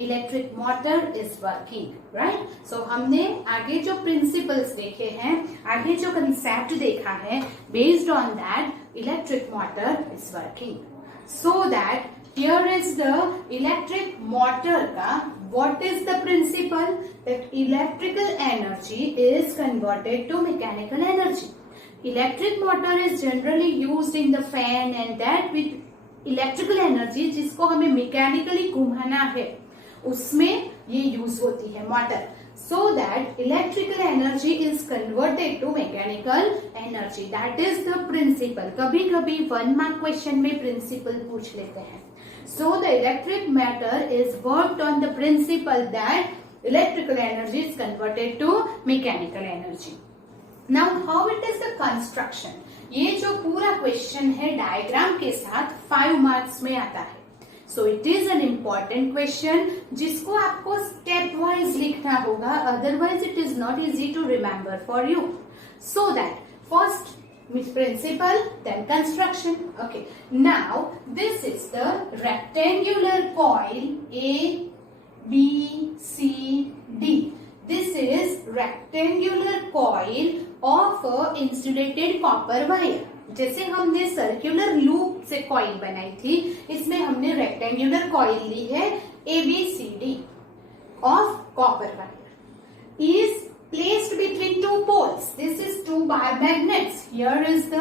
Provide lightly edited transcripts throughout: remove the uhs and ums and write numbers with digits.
Electric motor is working, right. So हमने आगे जो प्रिंसिपल्स देखे हैं, आगे जो कंसेप्ट देखा है, based on that electric motor is working. So that here is the electric motor का what is the principle that electrical energy is converted to mechanical energy. Electric motor is generally used in the fan and that with electrical energy जिसको हमें mechanically घुमाना है उसमें ये use होती है motor. so that electrical energy is converted to mechanical energy, that is the principle। कभी कभी 1 मार्क क्वेश्चन में प्रिंसिपल पूछ लेते हैं। so the electric motor is worked on the principle that electrical energy is converted to mechanical energy। now how it is the construction, ये जो पूरा question है डायग्राम के साथ 5 मार्क्स में आता है। so it is an important question जिसको आपको स्टेप वाइज लिखना होगा, otherwise it is not easy to remember for you। so that first principle, then construction। okay, now this is the rectangular coil A, B, C, D। this is rectangular coil of a insulated copper wire। जैसे हमने circular loop से coil बनाई थी, इसमें हमने rectangular coil ली है ABCD of copper wire is placed between 2 poles. This is 2 bar magnets। Here is the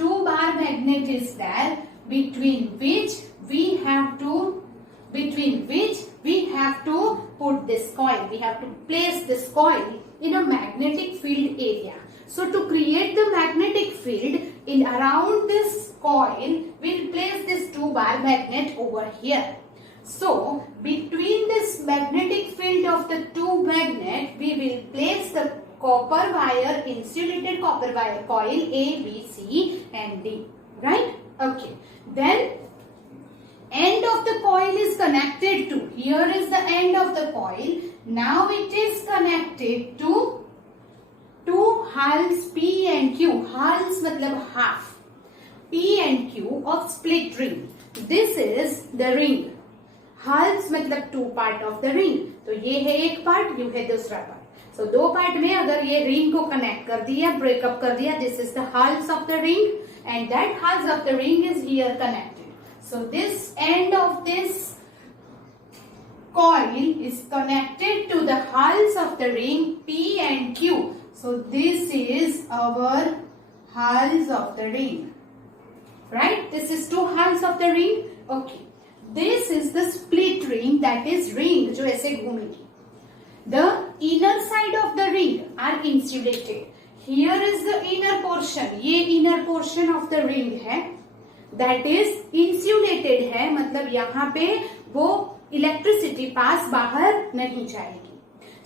2 bar magnet is there between which we have to put this coil, we have to place this coil in a magnetic field area। so to create the magnetic field in around this coil, we'll place this 2 bar magnet over here। so between this magnetic field of the 2 magnet, we will place the copper wire, insulated copper wire coil A, B, C and D, right? okay, then end of the coil is connected to, here is the end of the coil, now it is connected to 2 hulls P and Q। hulls मतलब half, P and Q of split ring। this is the ring। hulls मतलब 2 part of the ring। तो ये है एक part, ये है दूसरा part. so 2 part में अगर ये रिंग को कनेक्ट कर दिया, ब्रेकअप कर दिया, this is the hulls of the ring and that hulls of the ring is here connected। so this end of this coil is connected to the hulls of the ring P and Q। so this is our hulls of the ring, right? this is 2 hulls of the ring। okay, this is the split ring, that is ring जो ऐसे घूमेगी। the inner side of the ring are insulated। here is the inner portion, ये inner portion of the ring है, that is insulated है, मतलब यहाँ पे वो इलेक्ट्रिसिटी पास बाहर नहीं जाएगी।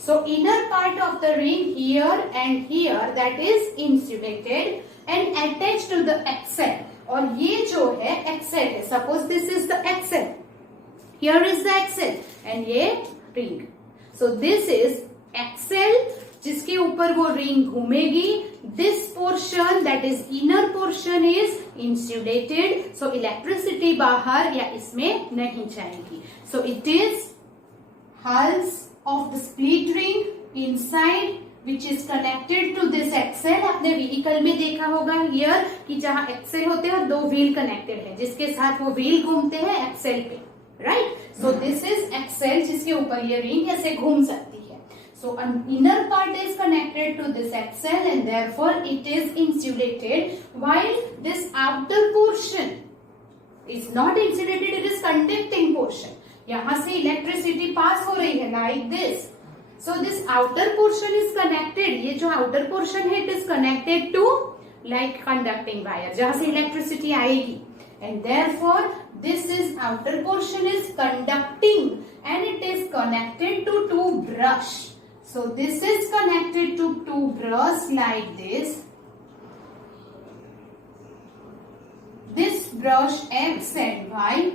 so inner part of the ring here and here, that is insulated and attached to the axle। और ये जो है axle है, suppose this is the axle, here is the axle and ये ring। so this is axle जिसके ऊपर वो ring घूमेगी। this portion, that is inner portion is insulated, so electricity बाहर या इसमें नहीं जाएगी। so it is hulls of the split ring inside which is connected to this axle। आपने व्हीकल में देखा होगा here कि जहाँ एक्सेल होते हैं और 2 व्हील कनेक्टेड है, जिसके साथ वो व्हील घूमते हैं एक्सेल पे, right. so this is axle जिसके ऊपर ये रिंग ऐसे घूम सकती है। so an inner part is connected to this axle and therefore it is insulated, while this outer portion is not insulated, it is conducting portion। यहाँ से electricity pass हो रही है like this। so this outer portion is connected, ये जो outer portion है it is connected to like conducting wire, जहाँ से इलेक्ट्रिसिटी आएगी and therefore this is outer portion is conducting and it is connected to 2 brush। so this is connected to 2 brush like this। this brush X and Y,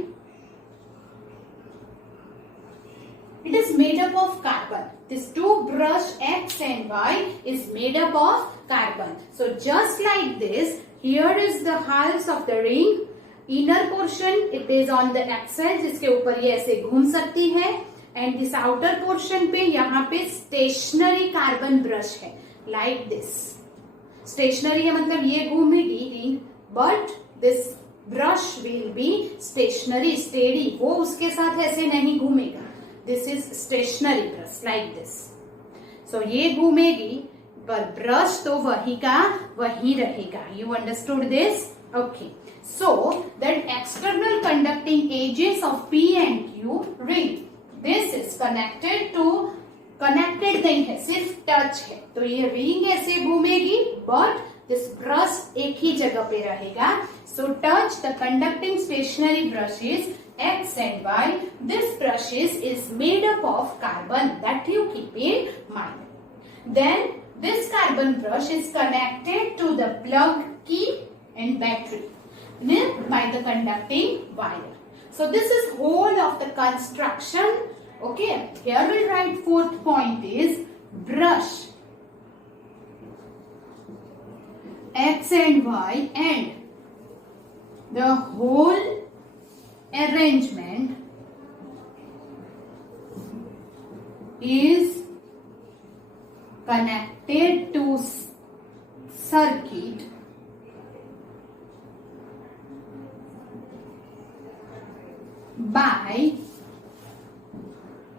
it is made up of carbon। this 2 brush X and Y is made up of carbon। so just like this, here is the hulls of the ring, inner portion it is on the axle जिसके ऊपर ये ऐसे घूम सकती है and this outer portion पे यहाँ पे स्टेशनरी कार्बन ब्रश है, लाइक दिस. स्टेशनरी है मतलब ये घूमेगी ring, but this brush will be stationary, steady, वो उसके साथ ऐसे नहीं घूमेगा. This is stationary brush like this. So ये घूमेगी पर ब्रश तो वही का वही रहेगा. You understood this? Okay. So that external conducting edges of P and Q ring, this is connected to, connected नहीं है, सिर्फ टच है. तो ये रिंग ऐसे घूमेगी बट दिस ब्रश एक ही जगह पे रहेगा. So touch the conducting stationary brushes X and Y. This brushes is made up of carbon, that you keep in mind. Then this carbon brush is connected to the plug, key and battery by the conducting wire. So this is whole of the construction. Okay, here we'll write fourth point is brush X and Y, and the whole arrangement is connected to circuit by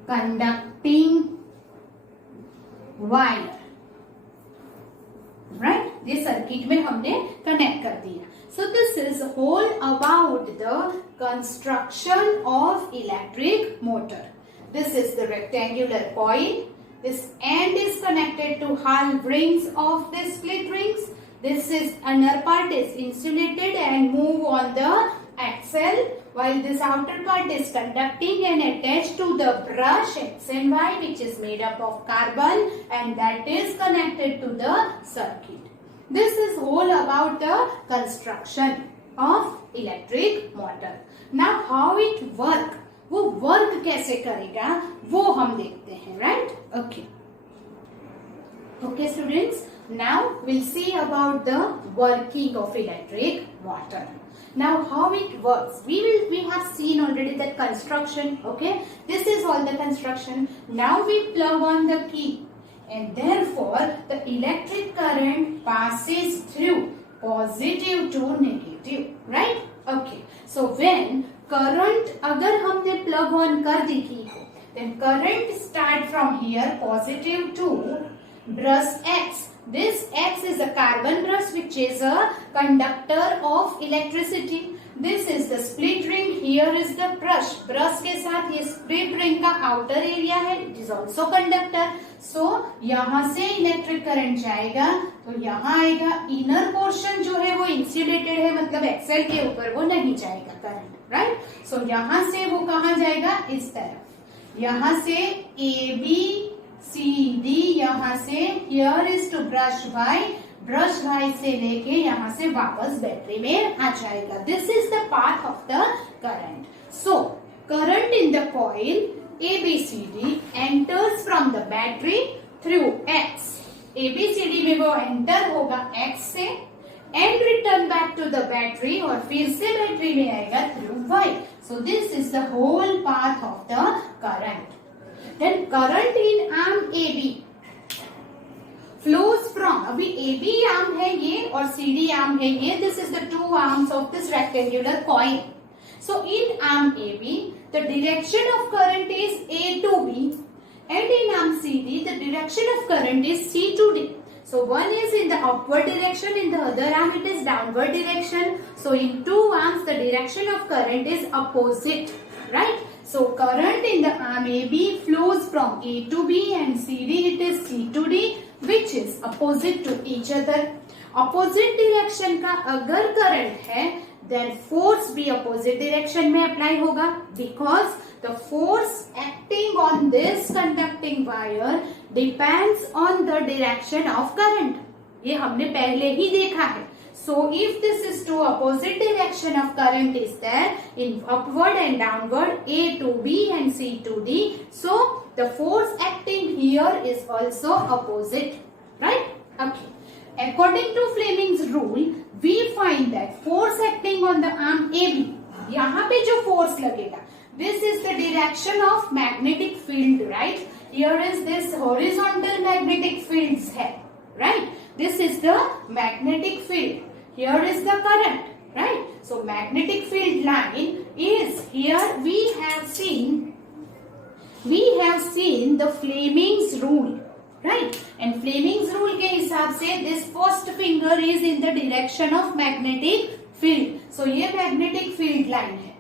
conducting wire. Right, ये circuit में हमने connect कर दिया. So this is whole about the construction of electric motor. This is the rectangular coil. This end is connected to half rings of the split rings. This is inner part is insulated and move on the axle, while this outer part is conducting and attached to the brush X and Y, which is made up of carbon, and that is connected to the circuit. This is all about the construction of electric motor. Now how it work, वो work कैसे करेगा वो हम देखते हैं. Right, okay. Okay students, now we'll see about the working of electric motor. Now how it works, we have seen already that construction. Okay, this is all the construction. Now we plug on the key and therefore the electric current passes through positive to negative. Right, okay. So when current अगर हमने plug on कर दी की हो, then current start from here positive to brush X. This X is a carbon brush which is a conductor of electricity. This is the split ring. Here is the brush. Brush के साथ ये split ring का outer area है. It is also conductor. So यहाँ से electric current जाएगा तो यहाँ आएगा. Inner portion जो है वो insulated है, मतलब एक्सेल के ऊपर वो नहीं जाएगा current. Right? So यहाँ से वो कहाँ जाएगा? इस तरफ. यहाँ से AB CD, यहाँ से here is to brush Y, brush Y से लेके यहाँ से वापस बैटरी में आ जाएगा. This is the path of the current. So current in the coil ABCD enters from the battery through X. ABCD में वो enter होगा X से and return back to the battery, और फिर से बैटरी में आएगा through Y. So this is the whole path of the current. Then current in arm AB flows from, अभी AB arm है ये और CD arm है ये. This is the two arms of this rectangular coil. So in arm AB the direction of current is A to B, and in arm CD the direction of current is C to D. So one is in the upward direction, in the other arm it is downward direction. So in two arms the direction of current is opposite. Right? So current in the arm AB flows from A to B and CD it is C to D, which is opposite to each other. Opposite direction का अगर current है then force भी opposite direction में apply होगा, because the force acting on this conducting wire depends on the direction of current. ये हमने पहले ही देखा है. So if this is two opposite direction of current is there in upward and downward, A to B and C to D, so the force acting here is also opposite. Right? Okay. According to Fleming's rule, we find that force acting on the arm AB, यहाँ पे जो force लगेगा This is the direction of magnetic field, right? Here is this horizontal magnetic fields hai, right? This is the magnetic field. Here is the current, right? So magnetic field line is here. We have seen the Fleming's rule, right? And Fleming's rule के हिसाब से this first finger is in the direction of magnetic field. So ये magnetic field line है,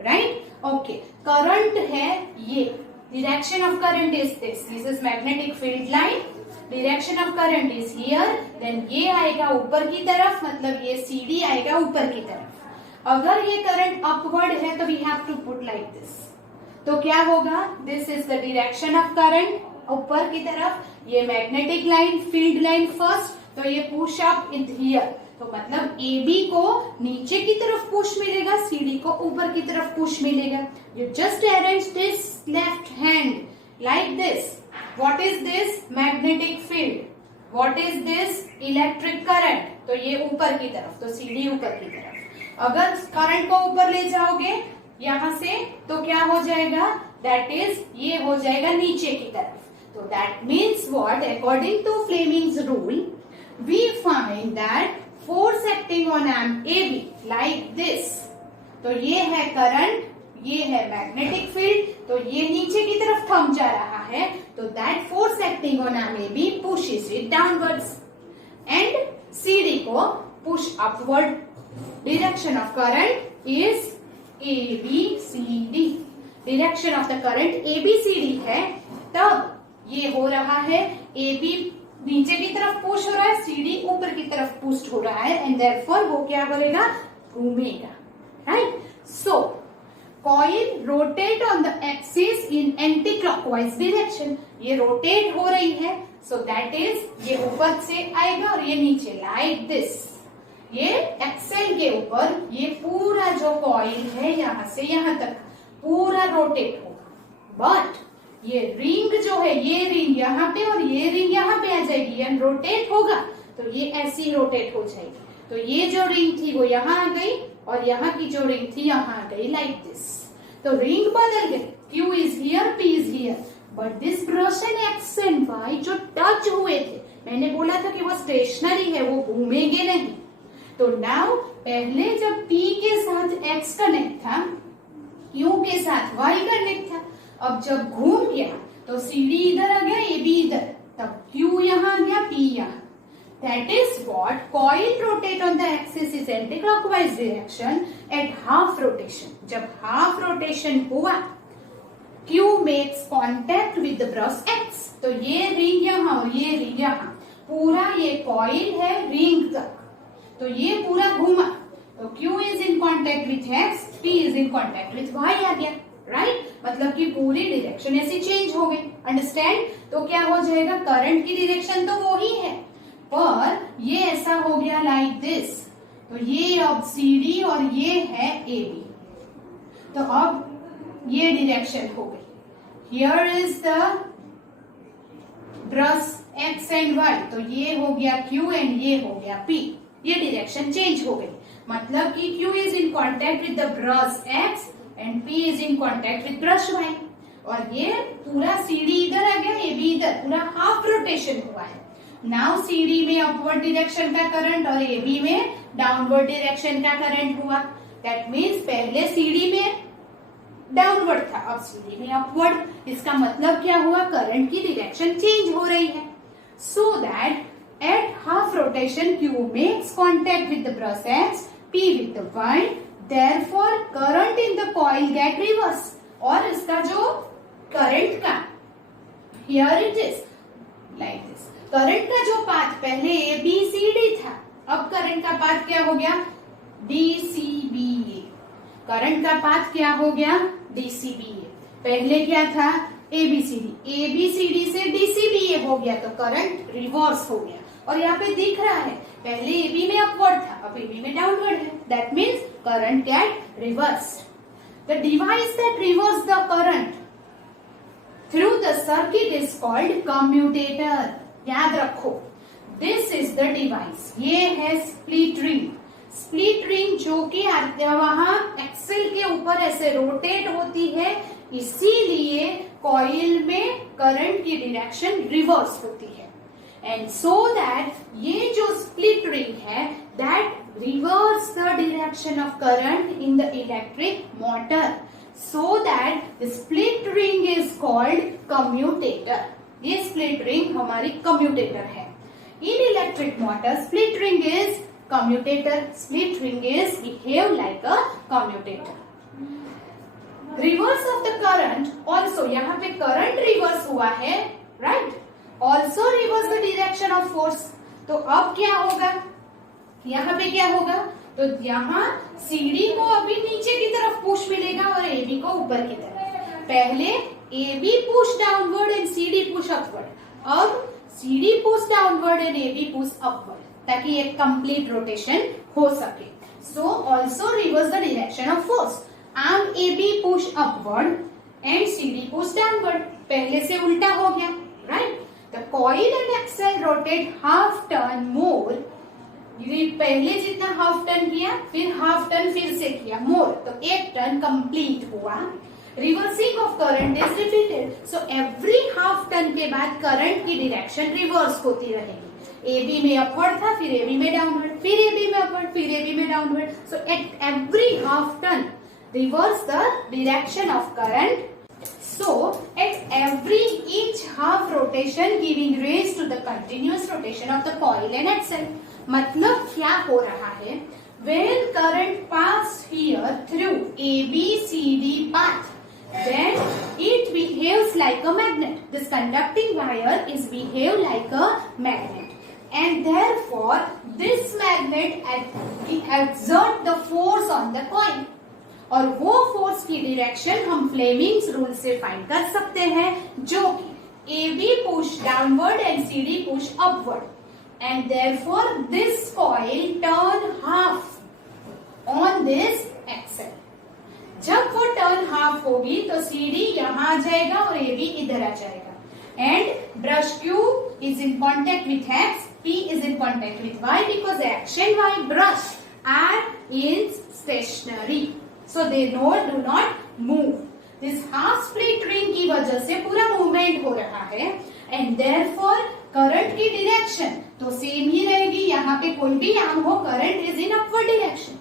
right? Okay. Current है ये. Direction of current is this. This is magnetic field line. Direction of current is here. Then ये आएगा ऊपर की तरफ, मतलब ये CD आएगा ऊपर की तरफ. अगर ये current upward है तो we have to put like this. तो क्या होगा? This is the direction of current. ऊपर की तरफ ये magnetic line, field line first, तो ये पुश अप इन हियर, तो मतलब AB को नीचे की तरफ पुश मिलेगा, CD को ऊपर की तरफ पुश मिलेगा. You just arrange this left hand like this. What is this? Magnetic field. What is this? Electric current. तो ये ऊपर की तरफ, तो CD ऊपर की तरफ. अगर करंट को ऊपर ले जाओगे यहां से तो क्या हो जाएगा? दैट इज ये हो जाएगा नीचे की तरफ. So that means what? According to Fleming's rule, we find that force acting on AB like this. तो ये है करंट, ये है मैग्नेटिक फील्ड, तो ये नीचे की तरफ थम जा रहा है, तो that force acting on AB pushes it downwards and CD को push upward. Direction of current is ABCD. Direction of the current ABCD है, तब ये हो रहा है AB नीचे की तरफ पुश हो रहा है, CD ऊपर की तरफ पुश हो रहा है, एंड देयरफॉर वो क्या करेगा? घूमेगा, right? So coil rotate on the axis in anti clockwise direction. ये रोटेट हो रही है, सो दैट इज ये ऊपर से आएगा और ये नीचे लाइक दिस. ये एक्सेल के ऊपर ये पूरा जो कॉइल है यहां से यहां तक पूरा रोटेट होगा. बट ये रिंग जो है, ये रिंग यहाँ पे और ये रिंग यहाँ पे आ जाएगी, एंड रोटेट होगा तो ये ऐसी रोटेट हो जाएगी. तो ये जो रिंग थी वो यहाँ आ गई और यहाँ की जो रिंग थी यहाँ आ गई लाइक दिस. तो रिंग बदल गई. Q is here, P is here, but this brush and X and Y जो टच हुए थे, मैंने बोला था कि वो स्टेशनरी है, वो घूमेंगे नहीं. तो नाउ पहले जब P के साथ X कनेक्ट था, Q के साथ Y कनेक्ट था. अब जब घूम गया तो CD इधर आ गया, AB इधर, तब Q यहाँ आ गया, P यहाँ. That is what coil rotate on the axis is anti-clockwise direction at half rotation. जब half rotation हुआ, Q makes contact with the brush X. तो ये रिंग यहाँ और ये रिंग यहाँ, पूरा ये कॉइल है रिंग तक, तो ये पूरा घूमा. तो Q is in contact with X, P is in contact with Y आ गया, राइट? मतलब कि पूरी डायरेक्शन ऐसी चेंज हो गई. अंडरस्टैंड? तो क्या हो जाएगा? करंट की डायरेक्शन तो वो ही है, पर ये ऐसा हो गया लाइक दिस. तो ये अब CD और ये है AB. तो अब ये डायरेक्शन हो गई. Here is the brush X and Y. तो ये हो गया Q एंड ये हो गया P. ये डायरेक्शन चेंज हो गई. मतलब कि Q is in contact with the brush X and P is in contact with brush Y. और ये पूरा CD इधर आ गया, AB इधर, पूरा हाफ रोटेशन हुआ है. नाउ CD में अपवर्ड डायरेक्शन का करंट और AB में डाउनवर्ड डायरेक्शन का करंट हुआ. दैट मीन्स पहले CD में डाउनवर्ड था, अब CD में अपवर्ड. इसका मतलब क्या हुआ? करंट की डायरेक्शन चेंज हो रही है. So that at half rotation Q makes contact with the brush X, P with the Y. Therefore, current in the coil get reverse. और इसका जो करंट का, here it is like this. Current का जो path पहले ABCD था, अब current का पाथ क्या हो गया? DCBA. करंट का पाथ क्या हो गया? DCBA. पहले क्या था? ABCD. ABCD से DCBA हो गया, तो करंट रिवर्स हो गया. और यहाँ पे दिख रहा है पहले AB में अपवर्ड था, अब AB में डाउनवर्ड है. That means current get reversed. The device that reverse the current through the circuit is called commutator. याद रखो, दिस इज द डिवाइस. ये है स्प्लिट रिंग. स्प्लिट रिंग जो कि वहां एक्सेल के ऊपर ऐसे रोटेट होती है, इसीलिए कॉइल में करंट की डायरेक्शन रिवर्स होती है। एंड सो दैट ये जो स्प्लिट रिंग है that reverse the direction of current in the electric motor, so that the split ring is called commutator. ये स्प्लिट रिंग हमारी कम्यूटेटर है। इन electric motor split ring is commutator. Split ring is behave like a commutator. Reverse of the current also, यहाँ पे current reverse हुआ है, right? Also reverse the direction of force. तो अब क्या होगा, यहाँ पे क्या होगा, तो यहाँ CD को अभी नीचे की तरफ पुश मिलेगा और AB को ऊपर की तरफ। पहले AB push downward and CD push upward. अब CD push downward and AB push upward, ताकि एक कंप्लीट रोटेशन हो सके। So also reverse the direction of force. Arm AB push upward and CD push downward. पहले से उल्टा हो गया, right? The coil and axle rotate half turn more. पहले जितना हाफ टर्न किया, फिर हाफ टर्न फिर से किया मोर, तो एक टर्न कंप्लीट हुआ। Reversing of current is repeated. So every half turn के बाद करंट की डायरेक्शन रिवर्स होती रहेगी। AB में अपवर्ड था, फिर AB में डाउनवर्ड, फिर AB में अपवर्ड, फिर AB में downward. So at every half turn reverse the direction of current. So at every each half rotation giving rise to the continuous rotation of the coil and axle. मतलब क्या हो रहा है? When current pass here through ABCD path, then it behaves like a magnet. This conducting wire is behave like a magnet. And therefore this magnet exert the force on the coil. और वो force की direction हम Fleming's rule से find कर सकते हैं, जो कि AB push downward and CD push upward. And therefore this coil turn half on this axle. जब वो टर्न हाफ होगी तो CD यहां आ जाएगा और AB इधर आ जाएगा। And brush Q is in contact with X, P is in contact with Y because X and Y brush are in stationary, so they do not move. This half split ring की वजह से पूरा movement हो रहा है and therefore current की direction तो same ही रहेगी। यहाँ पे कोई भी आर्म हो, current is in upward direction.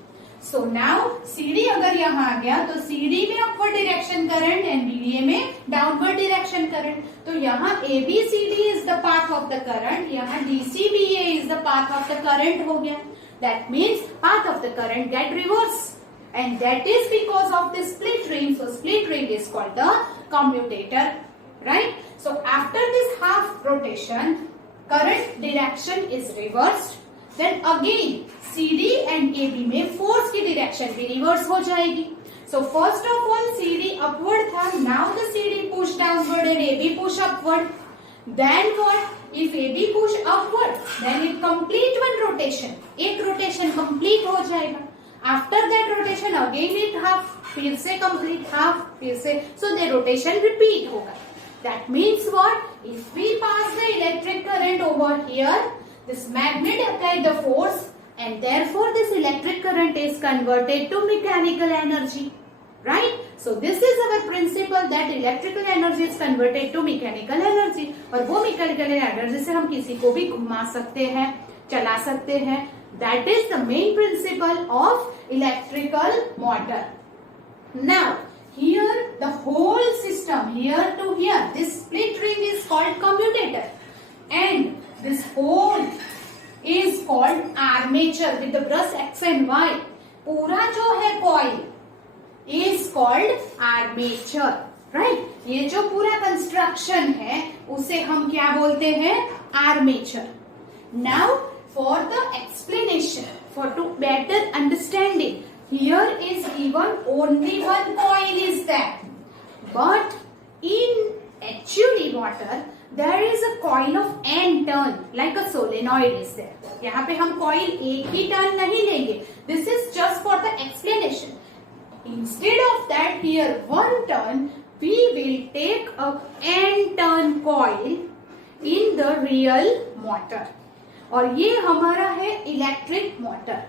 So now CD अगर यहाँ आ गया तो CD में upward direction current and BDA में डाउनवर्ड डायरेक्शन करंट। तो यहाँ ABCD is the path of the current, यहाँ DCBA is the path of the current हो गया। That means path of the current get reverse, and that is because of the split ring. So split ring is called the commutator, right? So after this half rotation, current direction is reversed. Then again CD and AB में force की direction भी reverse हो जाएगी। So first of all CD upward था, now the CD push downward and AB push upward. Then what? If AB push upward, then it complete one rotation. एक rotation complete हो जाएगा। After that rotation again it half, फिर से complete half, फिर से, so the rotation repeat होगा। That means what? If we pass the electric current over here, this magnet apply the force and therefore this electric current is converted to mechanical energy, right? So this is our principle that electrical energy is converted to mechanical energy, और वो mechanical energy से हम किसी को भी घुमा सकते हैं, चला सकते हैं। That is the main principle of electrical motor. Now, here the whole system, here to here, this split ring is called commutator, and this whole is called armature with the brush X and Y. पूरा जो है coil is called armature, right? ये जो पूरा construction है उसे हम क्या बोलते हैं? Armature. Now for the explanation, for to better understanding, here is given only one coil is there, but in actually motor there is a coil of n turn like a solenoid is there. यहाँ पे हम coil एक ही turn नहीं लेंगे, this is just for the explanation. Instead of that here one turn, we will take a n turn coil in the real motor. और ये हमारा है electric motor.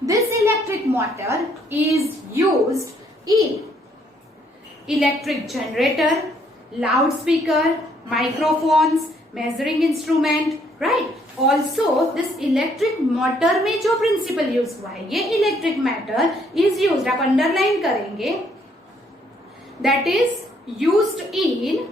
This electric motor is used in electric generator, loudspeaker, microphones, measuring instrument, right? Also this electric motor में जो principle use हुआ है, ये electric motor is used, आप underline करेंगे, that is used in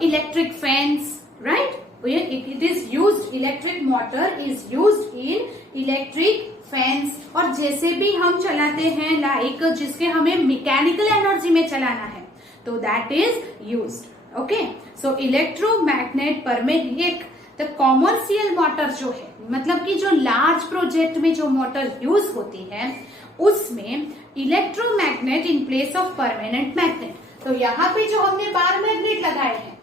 electric fans, right? It is used, electric motor is used in electric fans, और जैसे भी हम चलाते हैं लाइक जिसके हमें मैकेनिकल एनर्जी में चलाना है तो that is used. Okay, so electromagnet permanent the commercial motor जो है, मतलब कि जो लार्ज प्रोजेक्ट में जो मोटर यूज होती है उसमें electromagnet in place of permanent magnet. तो यहाँ पे जो हमने बार मैग्नेट लगाए हैं,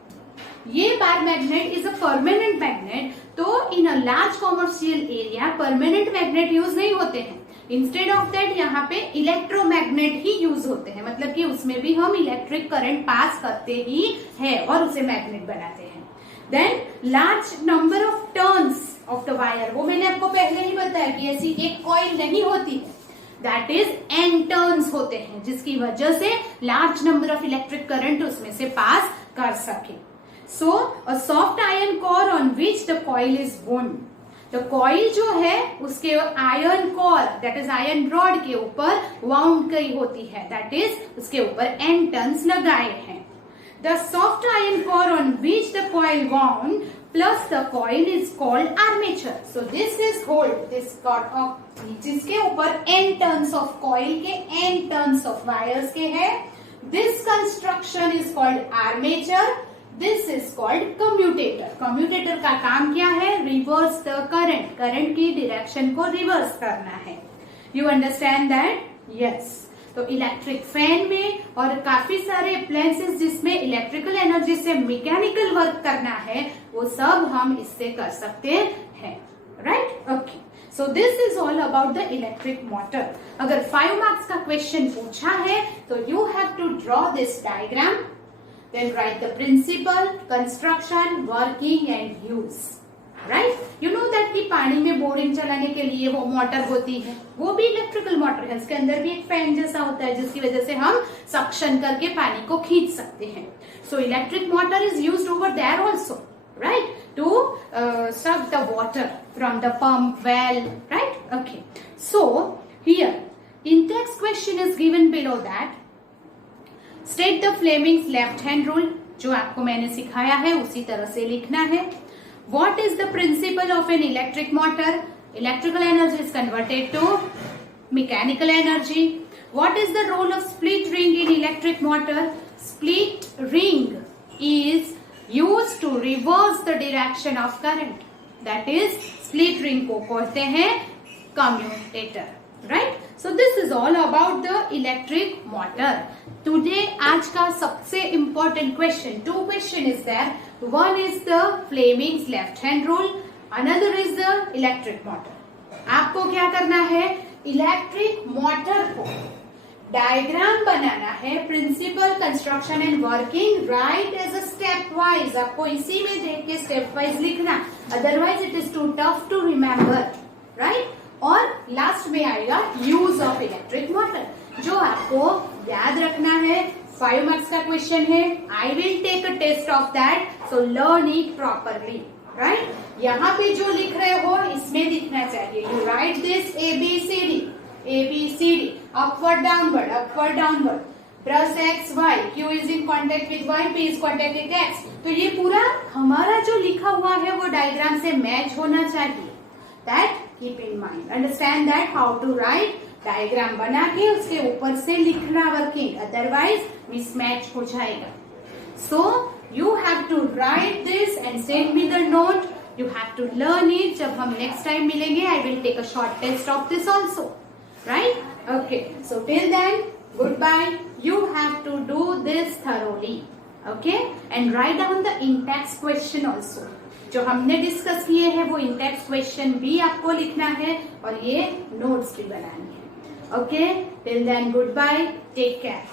ये bar magnet is a permanent magnet. तो in a large commercial area permanent magnet use नहीं होते हैं. इंस्टेड ऑफ दैट यहाँ पे इलेक्ट्रोमैग्नेट ही यूज होते हैं, मतलब कि उसमें भी हम इलेक्ट्रिक करंट पास करते ही है और उसे मैग्नेट बनाते हैं. Then large number of turns of the wire, वो मैंने आपको पहले ही बताया कि ऐसी एक कॉइल नहीं होती है, दैट इज एन टर्न्स होते हैं, जिसकी वजह से large number of electric current उसमें से पास कर सके. So a soft iron core on which the coil is wound. तो coil जो है उसके iron core, that is iron rod के ऊपर wound की होती है, that is उसके ऊपर n turns लगाए हैं. The soft iron core on which the coil wound plus the coil is called armature. So this is hold, this cord of जिसके ऊपर n turns of coil के n turns of wires के है. This construction is called armature. This is called commutator. Commutator का काम क्या है? Reverse the current. Current की direction को reverse करना है. You understand that? Yes. तो इलेक्ट्रिक फैन में और काफी सारे अप्लायंसेस जिसमें इलेक्ट्रिकल एनर्जी से मैकेनिकल वर्क करना है, वो सब हम इससे कर सकते हैं. Right? Okay. So this is all about the electric motor. अगर 5 मार्क्स का क्वेश्चन पूछा है तो you have to draw this diagram. Then write the principle, construction, working and use. Right? You know that कि पानी में बोरिंग चलाने के लिए वो मोटर होती है, वो भी इलेक्ट्रिकल मोटर है. उसके अंदर भी एक फैन जैसा होता है जिसकी वजह से हम सक्शन करके पानी को खींच सकते हैं. So electric motor is used over there also, right? To suck the water from the pump, well, right? Okay. So here in text question is given below that. State the Fleming's left hand rule. जो आपको मैंने सिखाया है उसी तरह से लिखना है. What is the principle of an electric motor? Electrical energy is converted to mechanical energy. What is the role of split ring in electric motor? Split ring is used to reverse the direction of current. That is split ring को कहते हैं commutator. Right? So this is all about the electric motor. Today आज का सबसे important question, 2 question is there. One is the Fleming's left hand rule, another is the electric motor. आपको क्या करना है? इलेक्ट्रिक मोटर को डायग्राम बनाना है, principle, construction and working, right as a stepwise. आपको इसी में देख के स्टेप वाइज लिखना, otherwise it is too tough to remember. Right? और लास्ट में आएगा यूज ऑफ इलेक्ट्रिक मोटर, जो आपको याद रखना है. 5 मार्क्स का क्वेश्चन है. I will take a test of that, so learn it properly. Right? यहाँ पे जो लिख रहे हो इसमें लिखना चाहिए. You write this ABCD, ABCD, upward downward, upward downward. Press X Y, Q is in contact with Y, P is contact with X. तो ये पूरा हमारा जो लिखा हुआ है वो डायग्राम से मैच होना चाहिए. That keep in mind. Understand that how to write. Diagram बना के उसके ऊपर से लिखना वर्किंग, अदरवाइज मिसमैच हो जाएगा. So you have to write this and send me the note. You have to learn it. जब हम next time मिलेंगे, I will take a short test of this also. Right? Okay. So till then, goodbye. You have to do this thoroughly. Okay? And write down the in-text question also. जो हमने discuss किए हैं वो in-text question भी आपको लिखना है और ये नोट्स भी बनानी है. Okay? Till then, goodbye. Take care.